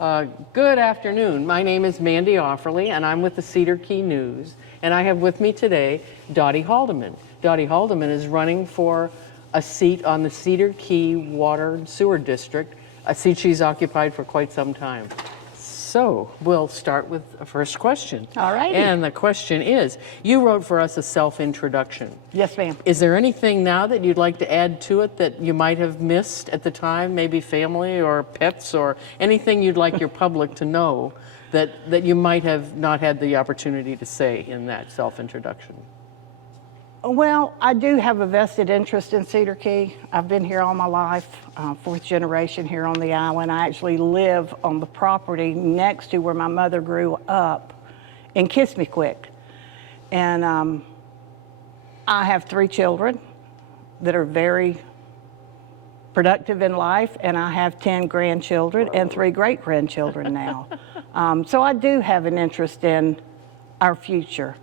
Good afternoon. My name is Mandy Offerly, and I'm with the Cedar Key News. And I have with me today Dottie Haldeman. Dottie Haldeman is running for a seat on the Cedar Key Water and Sewer District, a seat she's occupied for quite some time. So we'll start with the first question. All right. And the question is, you wrote for us a self-introduction. Yes, ma'am. Is there anything now that you'd like to add to it that you might have missed at the time, maybe family or pets or anything you'd like your public to know that you might have not had the opportunity to say in that self-introduction? Well, I do have a vested interest in Cedar Key. I've been here all my life, fourth generation here on the island. I actually live on the property next to where my mother grew up in Kiss Me Quick. And I have 3 children that are very productive in life, and I have 10 grandchildren and 3 great-grandchildren now. So I do have an interest in our future.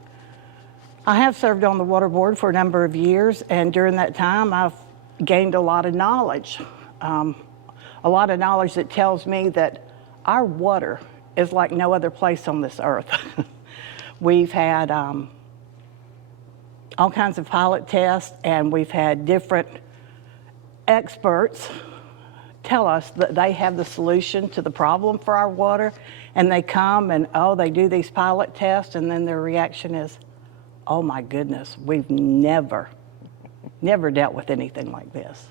I have served on the water board for a number of years, and during that time I've gained a lot of knowledge. A lot of knowledge that tells me that our water is like no other place on this earth. We've had all kinds of pilot tests, and we've had different experts tell us that they have the solution to the problem for our water, and they come and, they do these pilot tests, and then their reaction is, oh my goodness, we've never dealt with anything like this.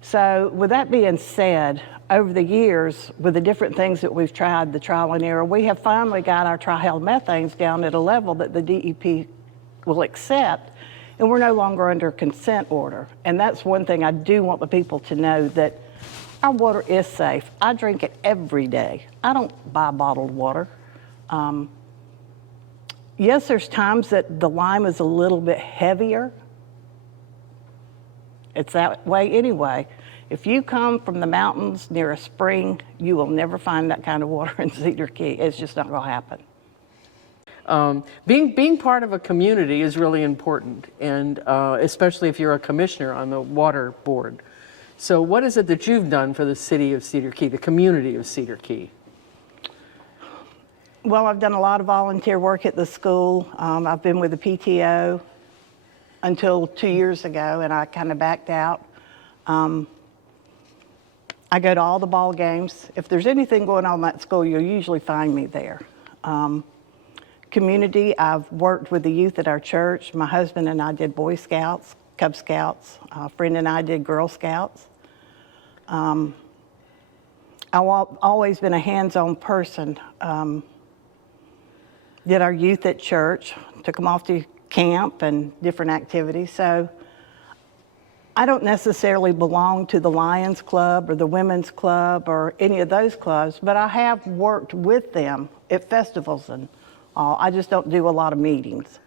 So with that being said, over the years, with the different things that we've tried, the trial and error, we have finally got our trihalmethanes down at a level that the DEP will accept, and we're no longer under consent order. And that's one thing I do want the people to know, that our water is safe. I drink it every day. I don't buy bottled water. Yes, there's times that the lime is a little bit heavier. It's that way anyway. If you come from the mountains near a spring, you will never find that kind of water in Cedar Key. It's just not gonna happen. Being part of a community is really important, and especially if you're a commissioner on the water board. So what is it that you've done for the city of Cedar Key, the community of Cedar Key? Well, I've done a lot of volunteer work at the school. I've been with the PTO until 2 years ago, and I kind of backed out. I go to all the ball games. If there's anything going on in that school, you'll usually find me there. Community, I've worked with the youth at our church. My husband and I did Boy Scouts, Cub Scouts. A friend and I did Girl Scouts. I've always been a hands-on person. Did our youth at church, took them off to camp and different activities. So I don't necessarily belong to the Lions Club or the Women's Club or any of those clubs, but I have worked with them at festivals and all. I just don't do a lot of meetings.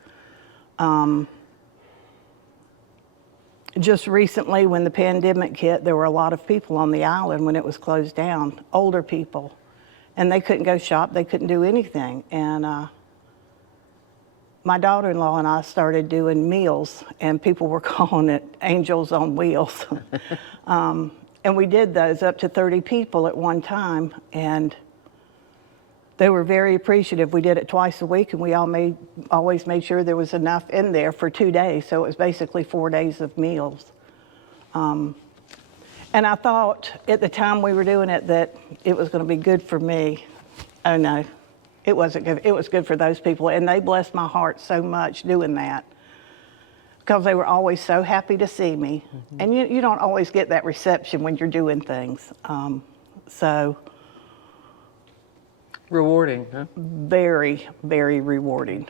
Just recently when the pandemic hit, there were a lot of people on the island when it was closed down, older people, and they couldn't go shop, they couldn't do anything. And my daughter-in-law and I started doing meals, and people were calling it Angels on Wheels. And we did those up to 30 people at one time, and they were very appreciative. We did it twice a week, and we always made sure there was enough in there for 2 days, so it was basically 4 days of meals. And I thought at the time we were doing it that it was going to be good for me. Oh no. It wasn't good. It was good for those people, and they blessed my heart so much doing that, because they were always so happy to see me. Mm-hmm. And you don't always get that reception when you're doing things. So rewarding, huh? Very, very rewarding.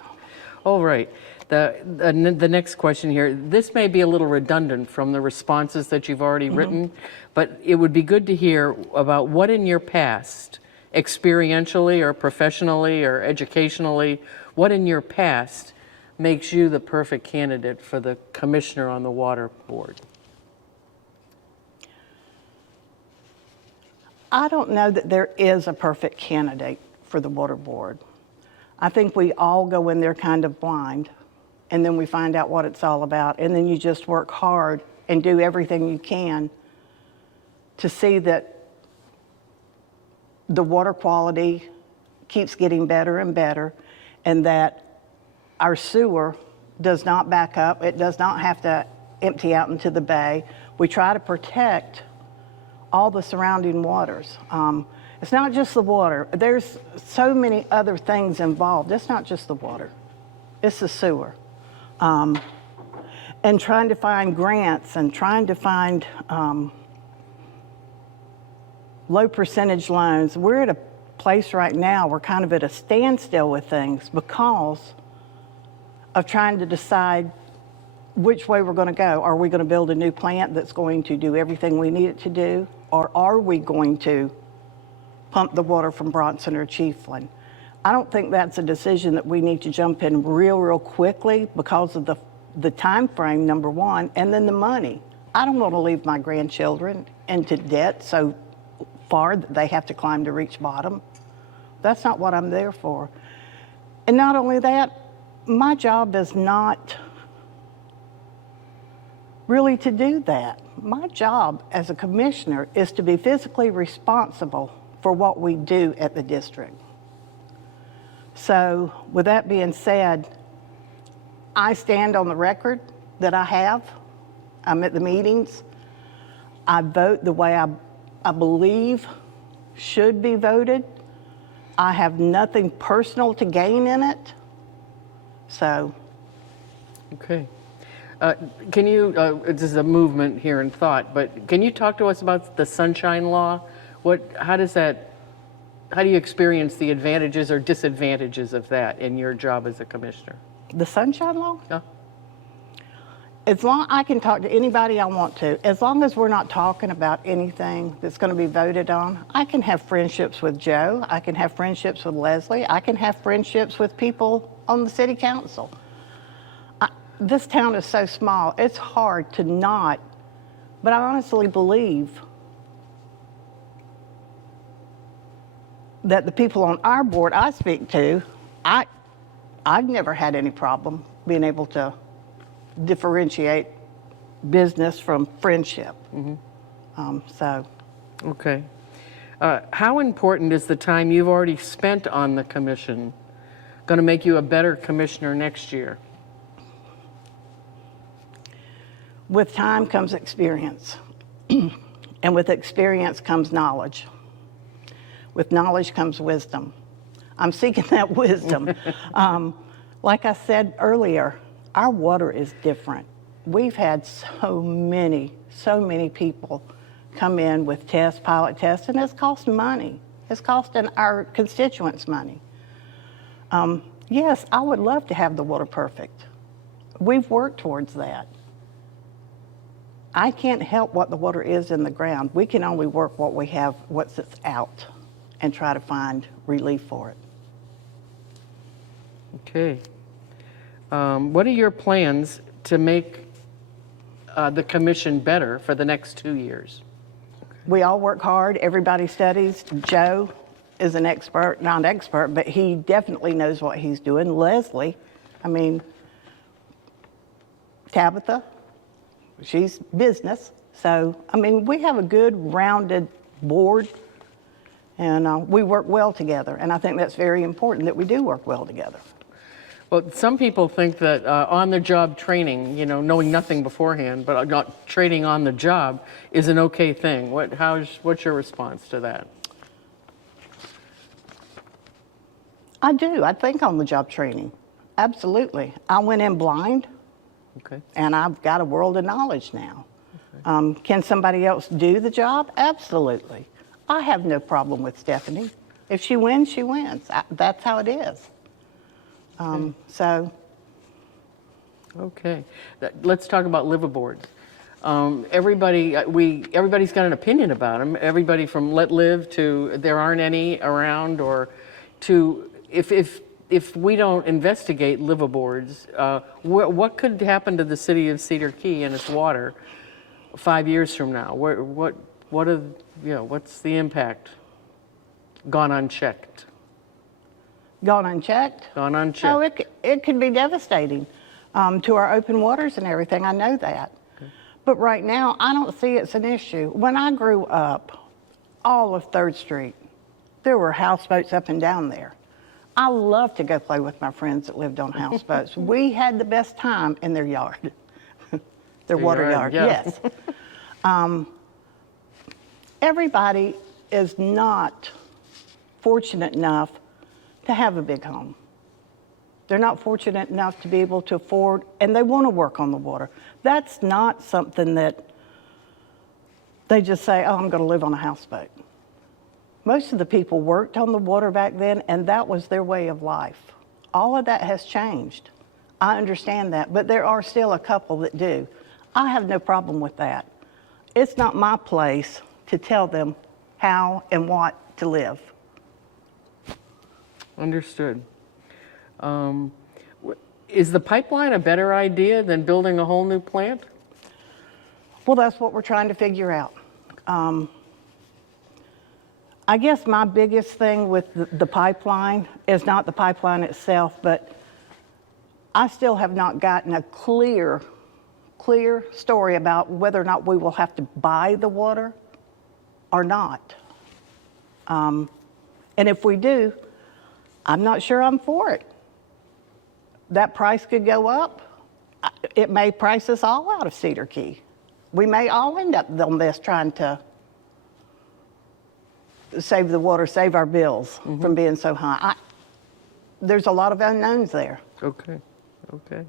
All right. The next question here, this may be a little redundant from the responses that you've already written, but it would be good to hear about what in your past, experientially or professionally or educationally, what in your past makes you the perfect candidate for the commissioner on the water board? I don't know that there is a perfect candidate for the water board. I think we all go in there kind of blind, and then we find out what it's all about, and then you just work hard and do everything you can to see that the water quality keeps getting better and better, and that our sewer does not back up. It does not have to empty out into the bay. We try to protect all the surrounding waters. It's not just the water. There's so many other things involved. It's not just the water. It's the sewer. And trying to find grants and trying to find low percentage loans. We're at a place right now, we're kind of at a standstill with things because of trying to decide which way we're going to go. Are we going to build a new plant that's going to do everything we need it to do? Or are we going to pump the water from Bronson or Chiefland? I don't think that's a decision that we need to jump in real quickly because of the time frame, number one, and then the money. I don't want to leave my grandchildren into debt so far that they have to climb to reach bottom. That's not what I'm there for. And not only that, my job is not really to do that. My job as a commissioner is to be physically responsible for what we do at the district. So with that being said, I stand on the record that I have. I'm at the meetings. I vote the way I believe should be voted. I have nothing personal to gain in it. So. Okay. Can you, this is a movement here in thought, but can you talk to us about the Sunshine Law? How do you experience the advantages or disadvantages of that in your job as a commissioner? The Sunshine Law? Yeah. As long I can talk to anybody I want to, as long as we're not talking about anything that's going to be voted on, I can have friendships with Joe, I can have friendships with Leslie, I can have friendships with people on the city council. This town is so small, it's hard to not, but I honestly believe that the people on our board I speak to, I've never had any problem being able to differentiate business from friendship. Mm-hmm. Okay. How important is the time you've already spent on the commission going to make you a better commissioner next year? With time comes experience, and with experience comes knowledge. With knowledge comes wisdom. I'm seeking that wisdom. Like I said earlier, our water is different. We've had so many people come in with tests, pilot tests, and it's cost money. It's costing our constituents money. Yes, I would love to have the water perfect. We've worked towards that. I can't help what the water is in the ground. We can only work what we have, what's out, and try to find relief for it. Okay. What are your plans to make the commission better for the next 2 years? We all work hard. Everybody studies. Joe is an expert, not expert, but he definitely knows what he's doing. Leslie, Tabitha, she's business. So, we have a good rounded board, and we work well together. And I think that's very important that we do work well together. Well, some people think that on-the-job training, knowing nothing beforehand, but not training on the job is an okay thing. What's your response to that? I do. I think on-the-job training. Absolutely. I went in blind. Okay. And I've got a world of knowledge now. Okay. Can somebody else do the job? Absolutely. I have no problem with Stephanie. If she wins, she wins. That's how it is. Okay. Let's talk about liveaboards. Everybody's got an opinion about them. Everybody from let live to there aren't any around, or to if we don't investigate liveaboards, what could happen to the city of Cedar Key and its water 5 years from now? What's the impact? Gone unchecked. Gone unchecked? Gone unchecked. Oh, it could be devastating to our open waters and everything. I know that. Okay. But right now, I don't see it's an issue. When I grew up, all of 3rd Street, there were houseboats up and down there. I love to go play with my friends that lived on houseboats. We had the best time in their yard, their water yard, yeah. yes. Everybody is not fortunate enough to have a big home. They're not fortunate enough to be able to afford, and they want to work on the water. That's not something that they just say, oh, I'm going to live on a houseboat. Most of the people worked on the water back then, and that was their way of life. All of that has changed. I understand that, but there are still a couple that do. I have no problem with that. It's not my place to tell them how and what to live. Understood. Is the pipeline a better idea than building a whole new plant? Well, that's what we're trying to figure out. I guess my biggest thing with the pipeline is not the pipeline itself, but I still have not gotten a clear story about whether or not we will have to buy the water or not. And if we do, I'm not sure I'm for it. That price could go up. It may price us all out of Cedar Key. We may all end up on this trying to save the water, save our bills from being so high. There's a lot of unknowns there. Okay, okay.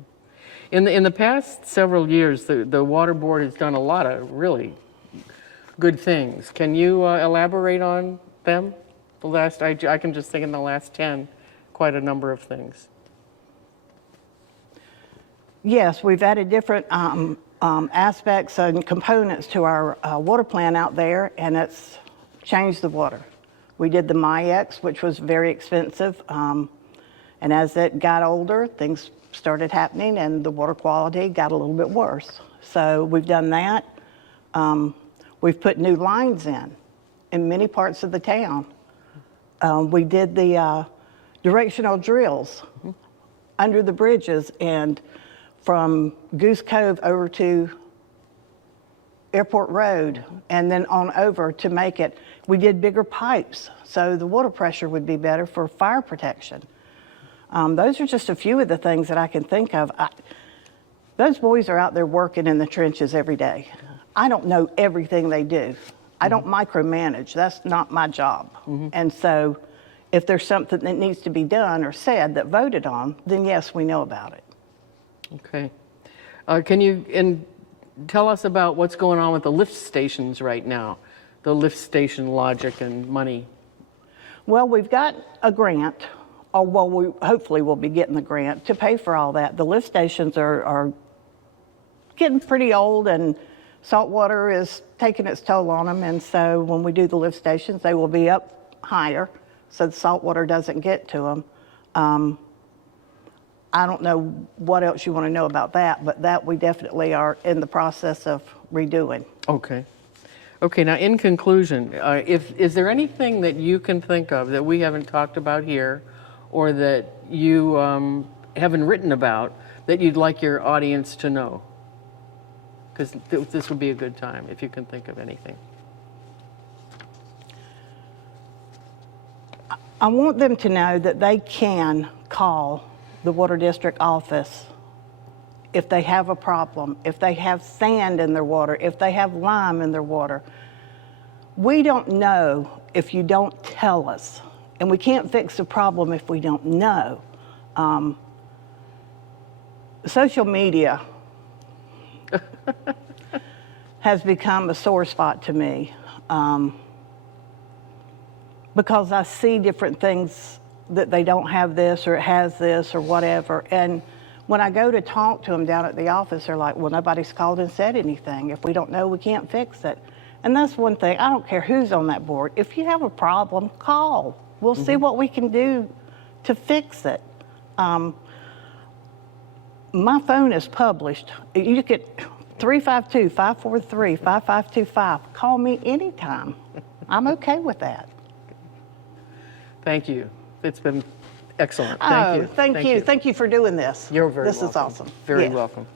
In the past several years, the Water Board has done a lot of really good things. Can you elaborate on them? I can just think in the last 10, quite a number of things. Yes, we've added different aspects and components to our water plant out there, and it's changed the water. We did the MIX, which was very expensive, and as it got older, things started happening and the water quality got a little bit worse. So we've done that. We've put new lines in many parts of the town. We did the directional drills under the bridges and from Goose Cove over to Airport Road and then on over to make it. We did bigger pipes so the water pressure would be better for fire protection. Those are just a few of the things that I can think of. Those boys are out there working in the trenches every day. I don't know everything they do. I don't micromanage. That's not my job. And so if there's something that needs to be done or said that voted on, then yes, we know about it. Okay. Can you tell us about what's going on with the lift stations right now, the lift station logic and money? Well, we've got a grant, or well, we hopefully will be getting the grant to pay for all that. The lift stations are getting pretty old and salt water is taking its toll on them, and so when we do the lift stations, they will be up higher so the salt water doesn't get to them. I don't know what else you want to know about that, but that we definitely are in the process of redoing. Okay. Okay, now in conclusion, is there anything that you can think of that we haven't talked about here or that you haven't written about that you'd like your audience to know? Because this would be a good time if you can think of anything. I want them to know that they can call the Water District office if they have a problem, if they have sand in their water, if they have lime in their water. We don't know if you don't tell us, and we can't fix the problem if we don't know. Social media has become a sore spot to me because I see different things that they don't have this or it has this or whatever. And when I go to talk to them down at the office, they're like, well, nobody's called and said anything. If we don't know, we can't fix it. And that's one thing. I don't care who's on that board. If you have a problem, call. We'll see what we can do to fix it. My phone is published. You get 352-543-5525. Call me anytime. I'm okay with that. Thank you. It's been excellent. Thank you. Thank you for doing this. You're very welcome. welcome. This is awesome. Very Yeah. welcome.